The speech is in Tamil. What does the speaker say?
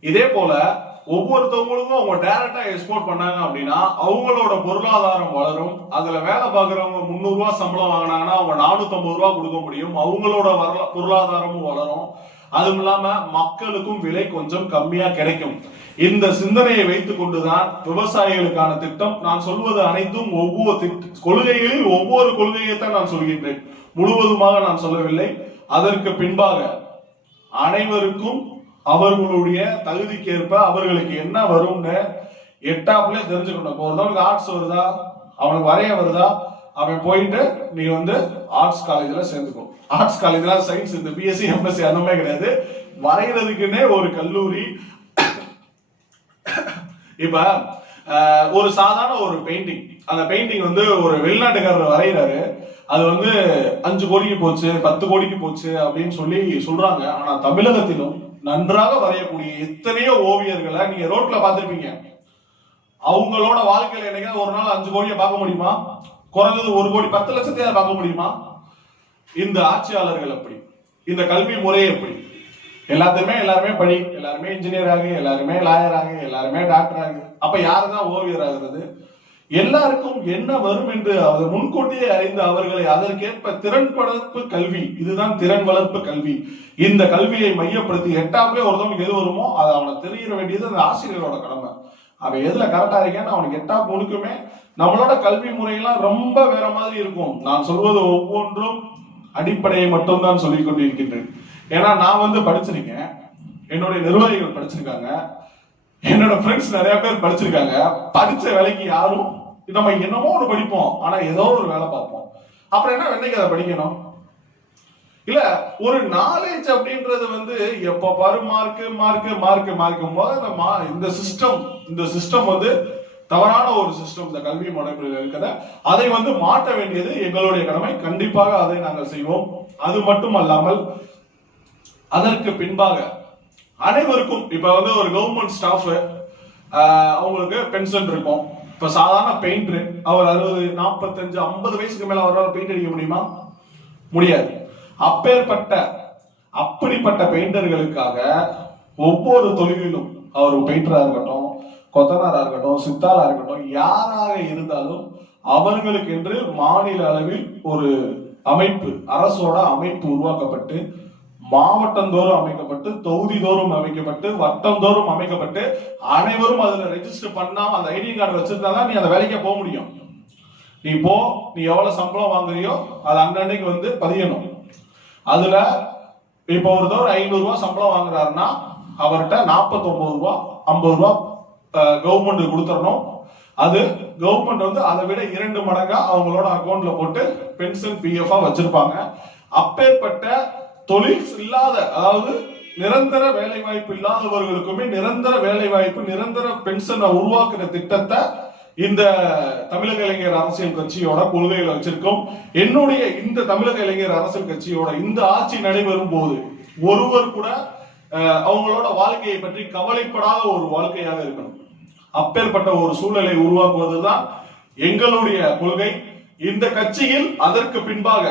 இதே போல ஒவ்வொருத்தவங்களுக்கும் அவங்க டைரக்டா எக்ஸ்போர்ட் பண்ணாங்க அப்படின்னா அவங்களோட பொருளாதாரம் வளரும். அதுல வேலை பார்க்கறவங்க முந்நூறு ரூபாய் சம்பளம் வாங்கினாங்கன்னா அவங்க நானூத்தி ரூபாய் கொடுக்க முடியும். அவங்களோட வரல பொருளாதாரமும் வளரும். அதுவும் இல்லாம மக்களுக்கும் விலை கொஞ்சம் கம்மியா கிடைக்கும். இந்த சிந்தனையை வைத்துக் கொண்டுதான் விவசாயிகளுக்கான திட்டம். நான் சொல்வது அனைத்தும் ஒவ்வொரு கொள்கைகளில் ஒவ்வொரு கொள்கையைத்தான் நான் சொல்கின்றேன். முழுவதுமாக நான் சொல்லவில்லை. அதற்கு பின்பாக அனைவருக்கும் அவர்களுடைய தகுதிக்கேற்ப அவர்களுக்கு என்ன வரும்னு எட்டாப்புல தெரிஞ்சுக்கணும். இப்போ ஒருத்தவனுக்கு ஆர்ட்ஸ் வருதா? அவனுக்கு வரைய வருதா? அவன் போயிட்டு நீ வந்து ஆர்ட்ஸ் காலேஜ்ல சேர்ந்துக்கும் ஆர்ட்ஸ் காலேஜ்ல சயின்ஸ் இந்த பிஎஸ்சி எம்எஸ்சி அந்த மாதிரி கிடையாது. வரைகிறதுக்குன்னே ஒரு கல்லூரி. இப்ப ஒரு சாதாரண ஒரு பெயிண்டிங் அந்த பெயிண்டிங் வந்து ஒரு வெளிநாட்டுக்காரர் வரைகிறாரு அது வந்து அஞ்சு கோடிக்கு போச்சு பத்து கோடிக்கு போச்சு அப்படின்னு சொல்லி சொல்றாங்க. ஆனா தமிழகத்திலும் நன்றாக வரையக்கூடிய எத்தனையோ ஓவியர்களை நீங்க ரோட்ல பார்த்திருப்பீங்க. அவங்களோட வாழ்க்கையில என்னைக்காவது ஒரு நாள் அஞ்சு கோடியை பார்க்க முடியுமா? குறைஞ்சது ஒரு கோடி பத்து லட்சத்தையாவது பார்க்க முடியுமா? இந்த ஆட்சியாளர்கள் அப்படி இந்த கல்வி முறை எப்படி? எல்லாத்தையுமே எல்லாருமே படி எல்லாருமே இன்ஜினியர் ஆகு எல்லாருமே லாயர் ஆகு எல்லாருமே டாக்டர் ஆகு. அப்ப யாரு தான் ஓவியர் ஆகுறது? எல்லாருக்கும் என்ன வரும் என்று அவர் முன்கூட்டியே அறிந்து அவர்களை அதற்கேற்ப திறன் வளர்ப்பு கல்வி. இதுதான் திறன் வளர்ப்பு கல்வி. இந்த கல்வியை மையப்படுத்தி எட்டாமே ஒருத்தவனுக்கு எது வருமோ அது அவனை தெரிய வேண்டியது அந்த ஆசிரியரோட கடமை. அவன் எதுல கரெக்டா இருக்கேன்னு அவனுக்கு எட்டா முழுக்குமே நம்மளோட கல்வி முறையெல்லாம் ரொம்ப வேற மாதிரி இருக்கும். நான் சொல்வது ஒவ்வொன்றும் அடிப்படையை மட்டும்தான் சொல்லிக் கொண்டிருக்கின்றேன். ஏன்னா நான் வந்து படிச்சிருக்கேன். என்னுடைய நிர்வாகிகள் படிச்சிருக்காங்க. என்னோட ஃப்ரெண்ட்ஸ் நிறைய பேர் படிச்சிருக்காங்க. படிச்ச வேலைக்கு யாரும் நம்ம என்னமோ ஒன்று படிப்போம். ஆனா ஏதோ ஒரு வேலை பார்ப்போம். அப்புறம் என்ன என்னைக்கு அதை படிக்கணும்? இல்ல ஒரு நாலேஜ் அப்படின்றது வந்து எப்ப பாரு மார்க் மார்க் மார்க் மார்க் போது இந்த மா- இந்த சிஸ்டம் இந்த சிஸ்டம் வந்து தவறான ஒரு சிஸ்டம் இந்த கல்வி முறைமையில் இருக்கிறத அதை வந்து மாற்ற வேண்டியது எங்களுடைய கடமை. கண்டிப்பாக அதை நாங்கள் செய்வோம். அது மட்டும் அல்லாமல் அதற்கு பின்பாக அனைவருக்கும் இப்ப வந்து ஒரு கவர்மெண்ட் ஸ்டாஃப் அவங்களுக்கு பென்ஷன் இருக்கும். இப்ப சாதாரண பெயிண்டர் அவர் அறுபது நாற்பத்தஞ்சு ஐம்பது வயசுக்கு மேல அவரால் பெயிண்ட் அடிக்க முடியுமா? முடியாது. அப்பேற்பட்ட அப்படிப்பட்ட பெயிண்டர்களுக்காக ஒவ்வொரு தொழிலிலும் அவர் பெயிண்டரா இருக்கட்டும் கொத்தனாரா இருக்கட்டும் சித்தாளா இருக்கட்டும் யாராக இருந்தாலும் அவர்களுக்கு என்று மாநில அளவில் ஒரு அமைப்பு அரசோட அமைப்பு உருவாக்கப்பட்டு மாவட்டந்தோறும் அமைக்கப்பட்டு தொகுதி தோறும் அமைக்கப்பட்டு வட்டம் தோறும் அமைக்கப்பட்டு அனைவரும் அதுல ரெஜிஸ்டர் பண்ணாம அந்த ஐடி கார்டு வச்சிருந்தா தான் நீ அந்த வேலைக்கே போக முடியும். நீ போ நீ எவ்வளவு சம்பளம் வாங்குறியோ அது அன்னன்னைக்கு வந்து பதியணும். அதுல இப்ப ஒருத்தவர் ஐநூறு ரூபாய் சம்பளம் வாங்குறாருன்னா அவர்கிட்ட 49 ரூபா ஐம்பது ரூபா கவர்மெண்ட் கொடுத்துடணும் அது கவர்மெண்ட் வந்து அதை விட இரண்டு மடங்கா அவங்களோட அக்கௌண்ட்ல போட்டு பென்ஷன் பிஎஃப் வச்சிருப்பாங்க. அப்பேற்பட்ட தொழில் இல்லாத அதாவது நிரந்தர வேலை வாய்ப்பு இல்லாதவர்களுக்குமே நிரந்தர வேலை வாய்ப்பு நிரந்தர பென்ஷனை உருவாக்குற திட்டத்தை இந்த தமிழக இளைஞர் அரசியல் கட்சியோட கொள்கையில வச்சிருக்கோம். என்னுடைய இந்த தமிழக இளைஞர் அரசியல் கட்சியோட இந்த ஆட்சி நடைபெறும் போது ஒருவர் கூட அவங்களோட வாழ்க்கையை பற்றி கவலைப்படாத ஒரு வாழ்க்கையாக இருக்கணும். அப்பேற்பட்ட ஒரு சூழலை உருவாக்குவதுதான் எங்களுடைய கொள்கை. இந்த கட்சியில் அதற்கு பின்பாக